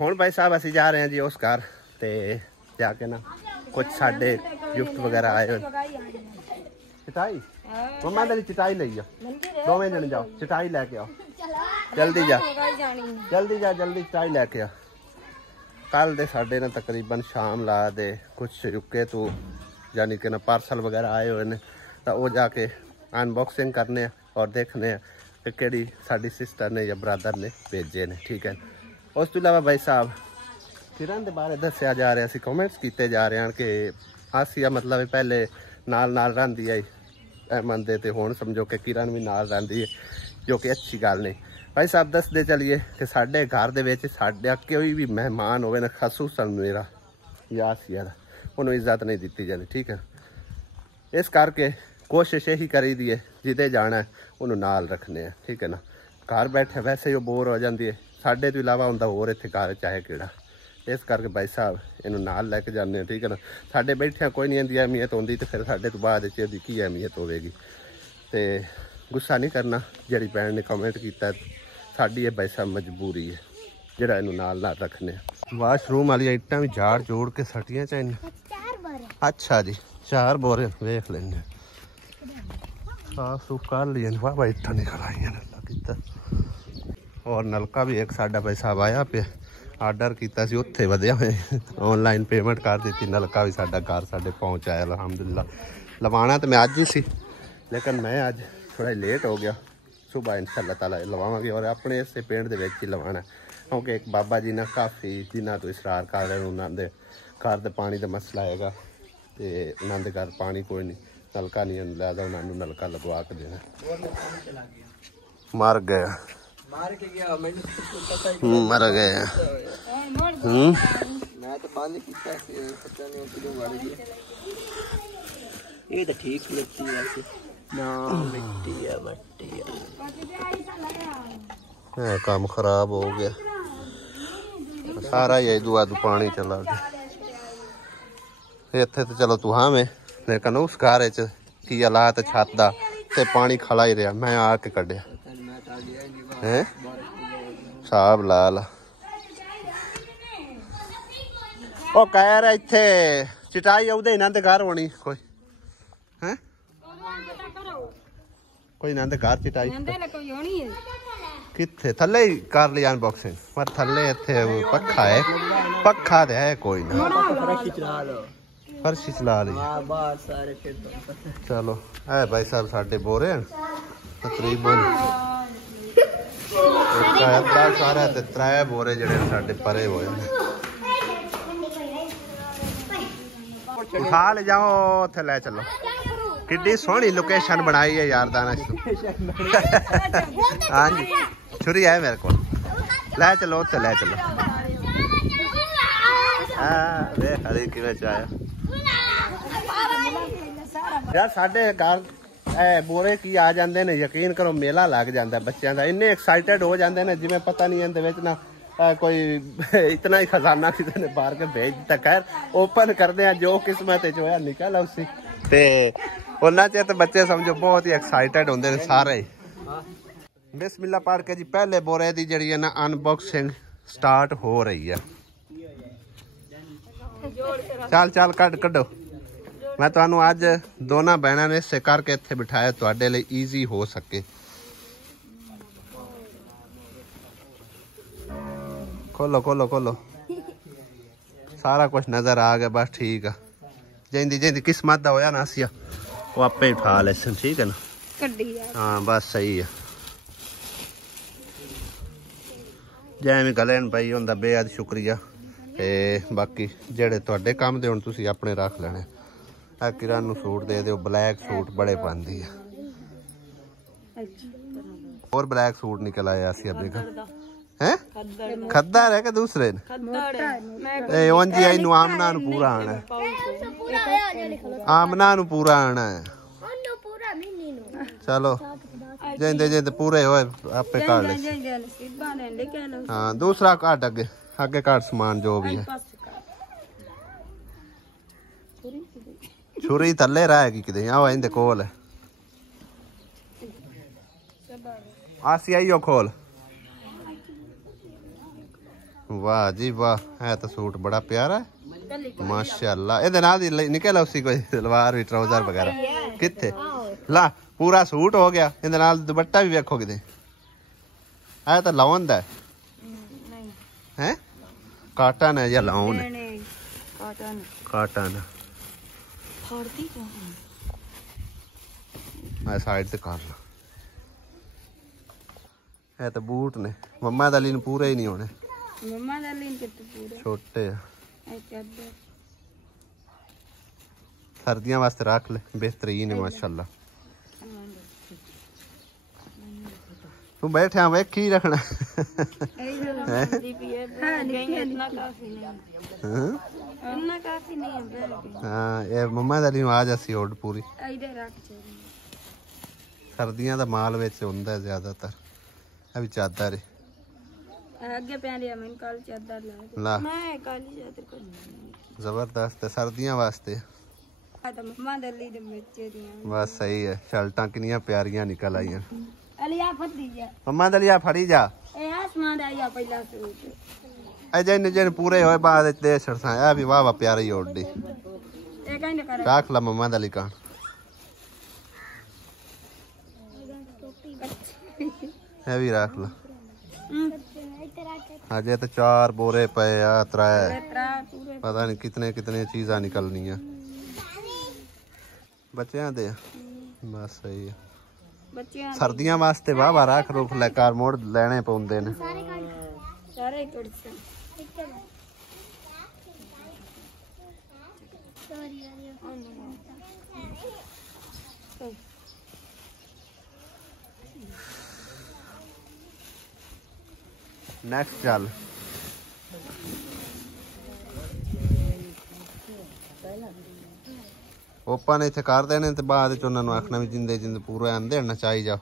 ਹੁਣ ਭਾਈ ਸਾਹਿਬ ਅਸੀਂ ਜਾ ਰਹੇ हैं जी उस घर ਤੇ जाके ना कुछ साढ़े गिफ्ट वगैरह आए चटाई मम्मा ने चटाई ले दोवें जने जाओ चटाई लैके आओ जल्दी जा जल्दी चटाई लैके आ कल दे साढ़े ना तकरीबन शाम ला दे कुछ युके तो यानी कि ना पार्सल वगैरह आए हुए ने तो वो जाके अनबॉक्सिंग करने और देखने कि केड़ी साडी सिस्टर ने या ब्रदर ने भेजे ने। ठीक है, उस तो इलावा भाई साहब किरण के बारे दसिया जा रहा सी, कमेंट्स किए जा रहे हैं कि आसिया मतलब पहले नाल रही आई अहमद दे ते हुण समझो कि किरण भी नाल रही है, जो कि अच्छी गल नहीं। भाई साहब दसते चलिए कि साढ़े घर दे विच साडा कोई भी मेहमान होवे ना खसूसन मेरा या आसिया दा उन्होंने इज्जत नहीं दी जाती। ठीक है, इस करके कोशिश यही करी दी है जिदे जाना है उन्होंने नाल रखने हैं। ठीक है ना, घर बैठे वैसे ही बोर हो जाती है, साढ़े तो इलावा उनका होर इत्थे घर चाहे किड़ा, इस करके भाई साहब इन्हू नाल लैके जाने। ठीक है ना, साढ़े बैठिया कोई नहीं इहदी अहमियत होंदी तो फिर साढ़े तो बाद इसकी की अहमियत होगी। तो गुस्सा नहीं करना, जी भैन ने कमेंट किया साड़ी ये भाई साहब मजबूरी है जिहड़ा इन्हू नाल रखने। वाशरूम वाली इट्टां भी झाड़ जोड़ के सटियां चाहिए। अच्छा जी 4 बोरे वेख लेंगे, साफ सूफ कर लिए। वाह भाई इट्टां निकल आई किता। और नलका भी एक साडा भाई साहब आया पे आर्डर किया सी उत्थे वधिया होए ऑनलाइन पेमेंट कर दी, नलका भी साडा घर साडे पहुँच आया अलहमदुलिल्लाह। लवाना तो मैं अज ही सी लेकिन मैं अज थोड़ा लेट हो गया, सुबह इंशाअल्लाह ताला लवावांगे और अपने इस पिंड दे विच ही लवाना क्योंकि एक बाबा जी ने काफ़ी जिन्हों तो इसरार कर रहे हैं, उन्होंने घर के पानी का मसला हैगा तो उन्होंने घर पानी कोई नहीं, नलका नहीं लिया, उन्होंने नलका लगवा के देना। मर गया मर गया मैं तो बंद किया पता नहीं किलों मर गया। ये तो ठीक लगती है वैसे ना, मिट्टी है काम खराब हो गया सारा, ये दुआ पानी चला गया इत्थे तो चलो तू हाँ में, लेकिन उस घर की हालात छत का ते पानी खला ही रहा, मैं आके कढ़िया है साहब लाल ओ कह रहा इत्थे चटाई उहदे इन्हां दे घर होनी कोई है, कोई इन्हां दे घर चटाई किथे थले ही कर ली अनबॉक्सिंग, पर थले इत्थे पक्खा है, पक्खा तो है कोई ना, फर्शी चला ली। चलो है भाई साहब साढ़े बोरे तकरीबन सारे 3 बोरे जड़े साढ़े परे होए उठा ले जाओ उथे ले चलो। किड्डी सोहनी लोकेशन बनाई है यार दाना हाँ जी छुरी है मेरे को, ले चलो उथे ले चलो। हाँ देख हरी किवें चाया यार साढ़े घर बोरे की आ जाते हैं, यकीन करो मेला लग जाता है बच्चों का, इन्ने एक्साइटेड हो जाते हैं जिवें पता नहीं इहदे विच ना कोई इतना ही खजाना किसी ने बाहर के भेज दिता। खैर ओपन करते हैं जो किस्मत होया निकल उसी ते उन्ना चेर तो बच्चे समझो बहुत ही एक्साइटेड होंगे ने सारे। बिस्मिल्लाह पढ़ के जी पहले बोरे की जी है ना अनबॉक्सिंग स्टार्ट हो रही है। चल चल कढ़ो, मैं तुहानू अज दोनों बहनों ने इसे करके इत्थे बिठाया तुहाडे लई ईजी हो सके। खोलो खोलो खोलो सारा कुछ नजर आ गया, बस ठीक है जिंदी जिंदी किस्मत दा होया ना आसिया वो आपे उठा ले, ठीक है ना। हाँ बस सही है, जैमें गलन भाई होंदा बेहद शुक्रिया। ते बाकी जेड़े तुहाडे काम दे हुण तुसीं अपने रख लेने। आ किरण नूं सूट दे दिओ, ब्लैक सूट बड़े पांदी है, और ब्लैक सूट निकल आया आसिया बेगम हैं खद्दर है कि दूसरे ने ओंजी इनू आमना नूं पूरा आना है, आमना नूं पूरा आना है। चलो जेंदे जेंदे पूरे होए आपे काट ले। हाँ दूसरा काट अगे आगे काट सामान जो भी है। छुरी थले रहेगी किते आओ इंदे कोल है। आसी आइयो खोल वाह जी वाह, है तो सूट बड़ा प्यारा है माशाल्लाह। ये नाल दी निकल उसी कोई सलवार भी ट्राउजर वगैरह किथे ला पूरा सूट हो गया। ये नाल दुपट्टा भी वेखो किते है तो लाउन दा है काटन है या लाउन है? काटन मैं साइड से कर ला। है तो बूट ने मम्मा दा लीन पूरे ही नहीं होने, मम्मा दा लीन कितने पूरे छोटे है। सर्दियों वास्ते रख ले, बेहतरीन है माशाल्लाह। तू बैठे हाँ वेख की रखना हाँ ये मम्मा दा लीन आ जासी ओड पूरी। सर्दियों का माल विच हुंदा है ज्यादातर। अभी चादर है आगे पहन मैं काली चादर ला मैं काली चादर को जबरदस्त है सर्दियों वास्ते। मम्मा दली दे बच्चे दियां बस सही है। शर्टां कितनी प्यारियां निकल आईयां। अलिया फड़ी जा मम्मा दलिया फड़ी जा ए आसमान आया पहला सूट ए जन जन पूरे होए बाद दे सरसा आ भी वाह वाह प्यारी ओडी ए कांदे कर रख ला मम्मा दली का है भी रख ला। अजे तो 4 बोरे पे आ 3 पता नहीं कितने कितने चीज़ा निकलनी है बच्चों दे बस सही है। सर्दियों वास्ते वाह वाह रख रुख ले कार मोड़ लेने पौंदे ने नेक्स्ट चल ओपन इत्थे कर देने ते बाद च उन्हां नूं आखना भी जिंदे जिंदे पूरे आंदे ना चाही जाओ।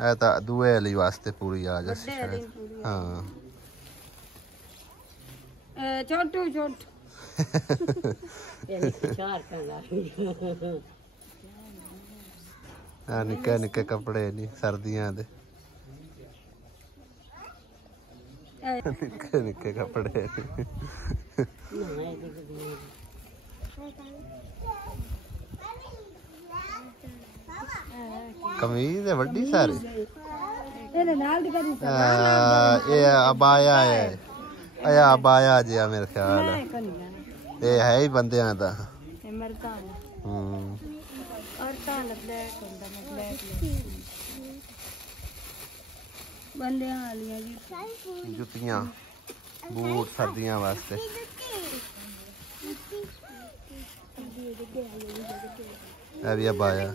है तो दुए वाली वास्ते पूरी आ जासी शायद। हाँ छोटू छोटू हाँ निक्के निक्के कपड़े नहीं सर्दियां दे निक्के निक्के कपड़े कमीज है वड्डी सारी ये अबाया है अया अबाया जी मेरे ख्याल ये है ही बंदे दा जुतियां बूट सर्दियों वास्ते। अभी अब आया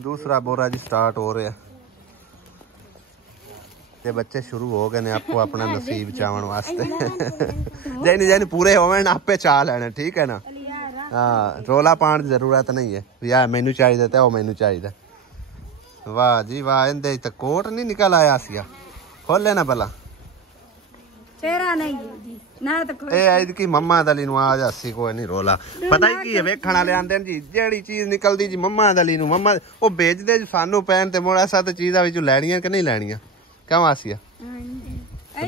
दूसरा बोरा जी स्टार्ट हो रहा ते बच्चे शुरू हो गए ने आपको अपना नसीब चावन वास्ते जैनी जैनी पूरे होवे ना आपे चा लेने ठीक है ना। हाँ रोला पाने की जरूरत नहीं है भी आ मैनू चाहिए तो मैनू चाहिए। वाह जी वाह इंदे तो कोट नहीं निकल आया सिया खोले ना भला तेरा नहीं ना तो ए की मम्मा दली नु आ जासी कोई नहीं रोला पता ही की है वेखण वाले आंदे जी जेड़ी चीज निकलदी जी मम्मा दली नु मम्मा ओ बेचदे सानू पैन ते मोड़ा सा चीज़ां विच लैणियां कि नहीं लैणियां क्यों आसिया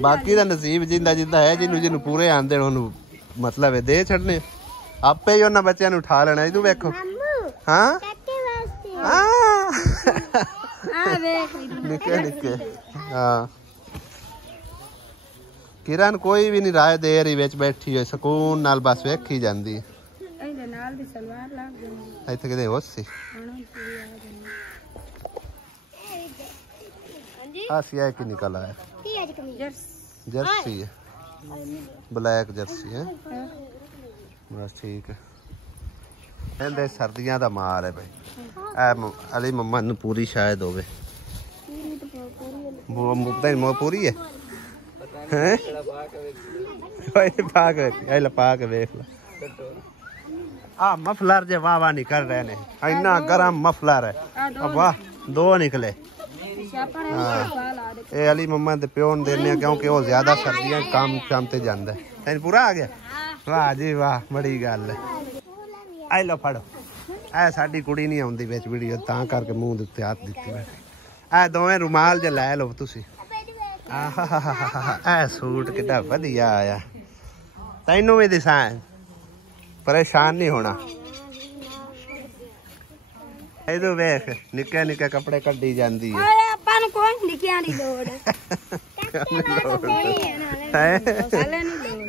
बाकी दा नसीब जिंदा जिंदा है जिन्नू जिन्नू पूरे आंदे ओनू मतलब है दे छड़ने आपे ही उन्हां बच्चियां नू उठा लेना तू वेखो। हाँ निके निके हाँ किरण कोई भी नहीं राय दे रही विच बैठी है सुकून नाल बस वेखी जांदी इत्थे किते होस सी आसिया की निकल आया जर्सी है ब्लैक जर्सी है बस ठीक है। कहते सर्दियों का माल है भाई अली मम्मा नू पूरी शायद होवे पूरी है पा के वेख ला आ मफलर जे वाह वाह निकल रहे ने इन्ना गर्म मफलर है वाह 2 निकले। ये अली मम्मा दे प्यो नूं देने क्योंकि वो ज्यादा सर्दियां काम शाम ते जांदा है। पूरा आ गया वाह जी वाह बड़ी गल है। आई लो फड़ो ਇਹ ਸਾਡੀ ਕੁੜੀ ਨਹੀਂ ਆਉਂਦੀ ਵਿੱਚ ਵੀਡੀਓ ਤਾਂ ਕਰਕੇ ਮੂੰਹ ਦੇ ਉੱਤੇ ਹੱਥ ਦਿੱਤੀ ਬੈਠੇ। ਇਹ ਦੋਵੇਂ ਰੁਮਾਲ ਜੇ ਲੈ ਲਓ ਤੁਸੀਂ। ਆਹ ਸੂਟ ਕਿੱਡਾ ਵਧੀਆ ਆਇਆ। ਤੈਨੂੰ ਵੀ ਦਿਸਾਂ, ਪਰੇਸ਼ਾਨ ਨਹੀਂ ਹੋਣਾ। ਇਹਦੋਂ ਵੇਖ ਨਿੱਕੇ ਨਿੱਕੇ ਕੱਪੜੇ ਕੱਢੀ ਜਾਂਦੀ ਹੈ। ਆਪਾਂ ਨੂੰ ਕੋਈ ਨਿੱਕਿਆਂ ਦੀ ਲੋੜ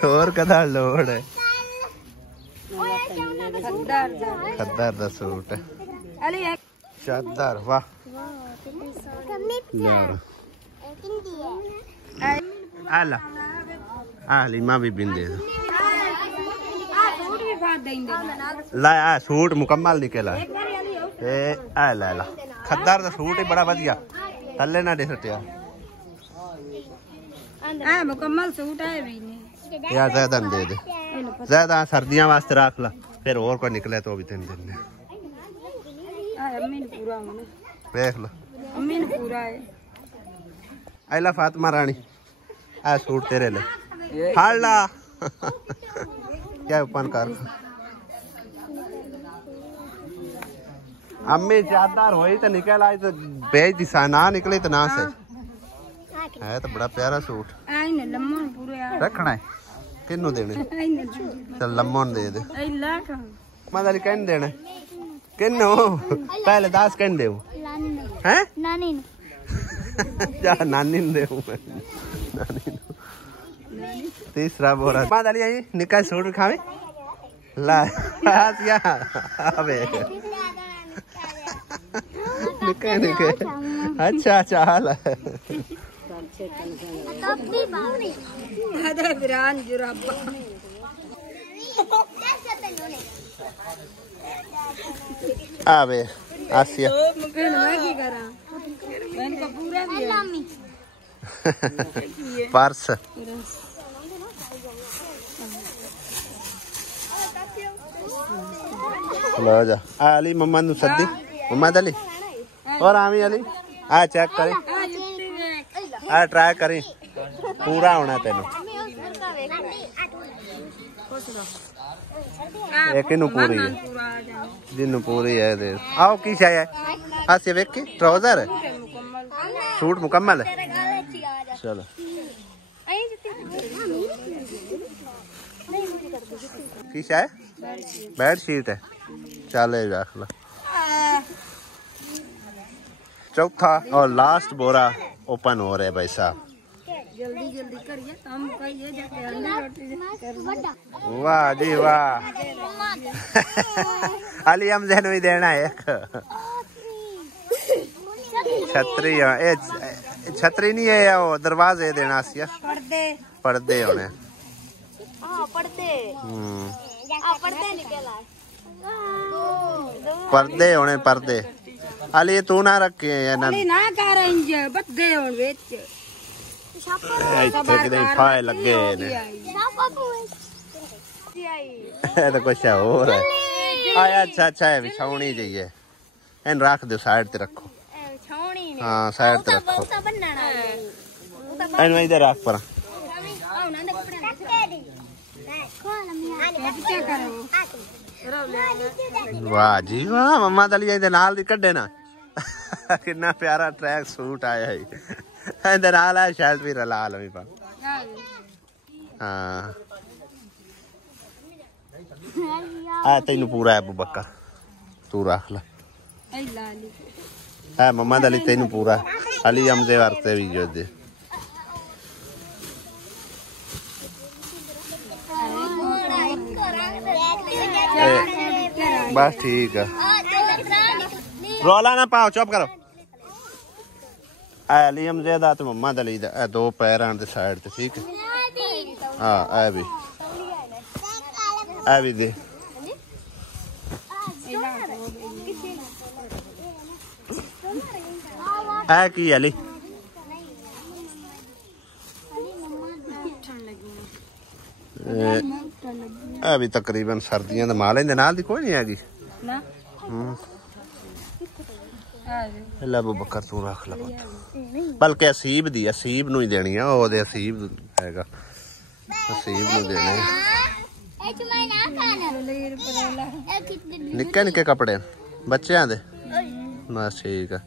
ਹੋਰ ਕਦਾ ਲੋੜ ਹੈ। ਖੱਦਰ ਦਾ ਸੂਟ ਚਾਦਰ। ਵਾਹ ਆਲਾ ਲੀਮਾ ਵੀ ਬਿੰਦੇ ਲਾ। ਆ ਸੂਟ ਮੁਕੰਮਲ ਨਿਕਲਾ। ਇਹ ਲੈ ਲਾ ਖੱਦਰ ਦਾ ਸੂਟ ਹੀ ਬੜਾ ਵਧੀਆ। ਥੱਲੇ ਨਾ ਡਿਸਟਿਆ ਮੁਕੰਮਲ ਸੂਟ ਹੈ ਵੀ यार ज्यादा दे दे, ज्यादा सर्दियों वास्ते रख ला, फिर और कोई निकले तो भी तेन देने। देख लो आइला फातिमा रानी, आ सूट तेरे ले हाल ला। क्या ओपन कर अम्मी चादर होई तो निकल आई तो बेच दिशा ना निकले तो ना से है। तो बड़ा प्यारा सूट रखना है। किन्नू देने? चल लम्मन दे दे। मादाली कहन देना किन्नू? पहले 10 कहन दे हैं नानी जा नानी दे नानी। तीसरा बोरा मादाली आई निकाल सूट खावे ला या अबे निकाल निकाल। अच्छा अच्छा हाल आवे आसिया पर्स लो जा अली मम्मा नु सद्दी मम्मा दली और आवी अली आ चेक करे आ ट्राई करी पूरा होना तेन एक पूरी है जिन्नू पूरी है दे। आओ की शाय है आसे वेख के ट्राउजर सूट मुकम्मल है। चलो की शाय बेड शीट है। चले रख लो। चौथा और लास्ट बोरा ओपन हो रहा है भाई साहब। जल्दी जल्दी करिए हम कहिए वाह जी वाह। अली हम भी देना है एक छतरी। छतरी नहीं है वो दरवाजे देना सी पर्दे होने पर्दे होने पर्दे। अली तू ना रखे ना कर बदे फाए लगे तो कुछ और है। अच्छा अच्छा है बिछावनी चाहिए इन रख दो साइड ते रखो। हाँ साइड ते रखो इन इधर रख पर। वाह जी वाह मम्मा दली नाल दी कड्डे ना कितना प्यारा ट्रैक सूट आया है। इधर नाल है शर्ट भी रला लो पा। हाँ आ तेन पूरा है अबू बकर तू रख ला। है मम्मा दली तेन पूरा अली हमसे वास्ते भी जो दे। बस ठीक है रोला ना पाओ चुप करो। अली हमजेदा तो मम्मा दली दा दो पैर दे साइड ते ठीक है। हाँ ए भी दे है की अली भी तकरीबन सर्दियों के माल इहदे नाल दी कोई नहीं हैगी। अबू बकर तू रख ला बल्कि असीब दी असीब नूं ही देनी है। ओहदे असीब हैगा असीब नूं देने। निक्के निक्के कपड़े बच्चों दे बस ठीक है।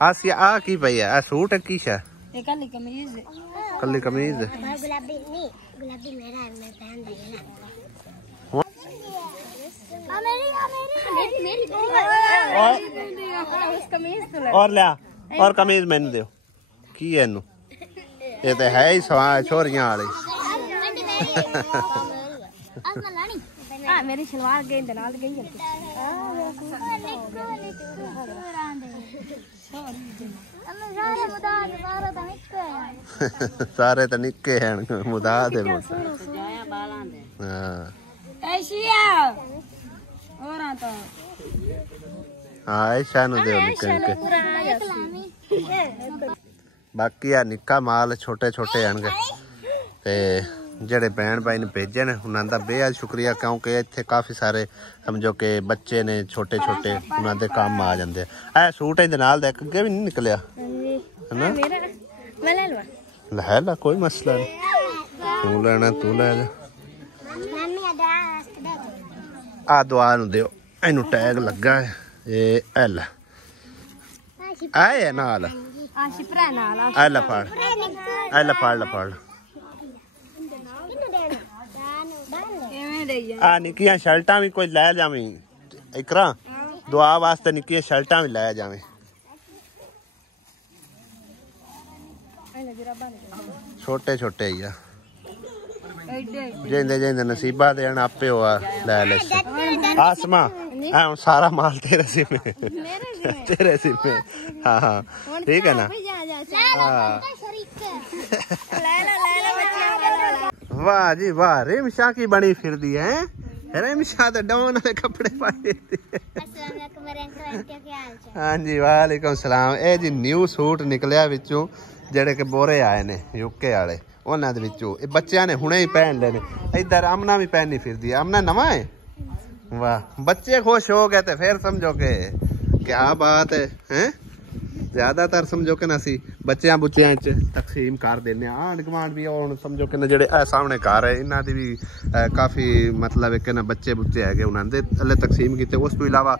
आ की पई है सूट है की शा कली कमीज कली कमीज गुलाबी नहीं गुलाबी मेरा है मैं पहन रही है ना और लिया और कमीज मैनू दो की है इनू ये तो है ही छोरियां वाली मेरी सलवार गई नाल गई सारे तो निक्के हैं मुदा दे हाँ ऐशा नु दे निक्के निक्के बाकी आ निक्का माल छोटे छोटे हैं ते जेड़े बहन भाई ने भेजे ने उन्होंने बेहद शुक्रिया क्योंकि इत्थे काफ़ी सारे समझो कि बच्चे ने छोटे छोटे उन्होंने काम आ जाते हैं। सूट इहदे नाल दा अगे भी नहीं निकलिया है ना लै ला कोई मसला नहीं तू लेना तू ले जा आ दुआ नु दियो इनू टैग लगा है ये एल आए नाल एल फाड़ एल फाड़ ला फाड़ आ निक्कियां शर्टां भी कोई लै जावी इकरा दुआ वास्ते निक्कियां शर्टां भी लै जावी छोटे छोटे ही आ जेंदे जेंदे नसीबा देन आपे हो लै ले आसमा है हुन सारा माल तेरे सिर में तेरे सिर में हाँ हाँ ठीक है ना वाह जी वाह रिमशा की बनी फिर दी है रिमशा तो डाउन वाले कपड़े पाए हाँ जी वालेकुम सलाम ए जी न्यू सूट निकलिया विचों जेड़े के बोरे आए ने यूके वाले उन्हां दे विचों ए बच्चियां ने हुणे ही पहन लेने इधर आमना भी पहनी फिरदी आमना नवा है वाह बच्चे खुश हो गए तो फिर समझो के क्या बात है हैं ज्यादातर समझो कि असी बच्चों बुच्चियां तकसीम कर देने आंढ गुआंढ भी और समझो कि जेडे सामने घर है इन्हों की भी काफ़ी मतलब कि बच्चे बुच्चे है उन्होंने हले तकसीम किए उस तो इलावा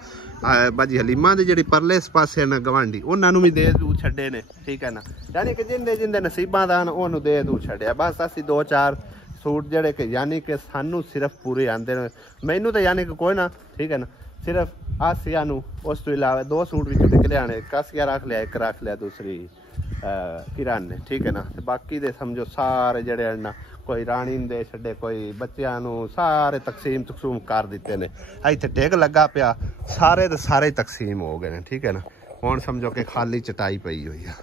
बाजी हलीमा की जी परले पासे न गवांढी उन्होंने भी दे दू छे ने ठीक है ना यानी कि जिंदे जिंदे नसीबा दा उन्होंने दे दू छड़िया बस असी दो चार सूट जड़े कि यानी कि सानू सिर्फ पूरे आते हैं मैनू तो यानी कि कोई ना ठीक है ना सिर्फ आसिया उस तो इलावा दो सूट भी निकले आने एक आसिया रख लिया एक रख लिया दूसरी किरण ने ठीक है ना बाकी दे समझो सारे जड़े ना कोई राणी दे छे कोई बच्चों सारे तकसीम तकसूम कर दिते ने इत्थे टेक लगा पिया सारे दे सारे तकसीम हो गए ने ठीक है ना हुण समझो कि खाली चटाई पई हुई है।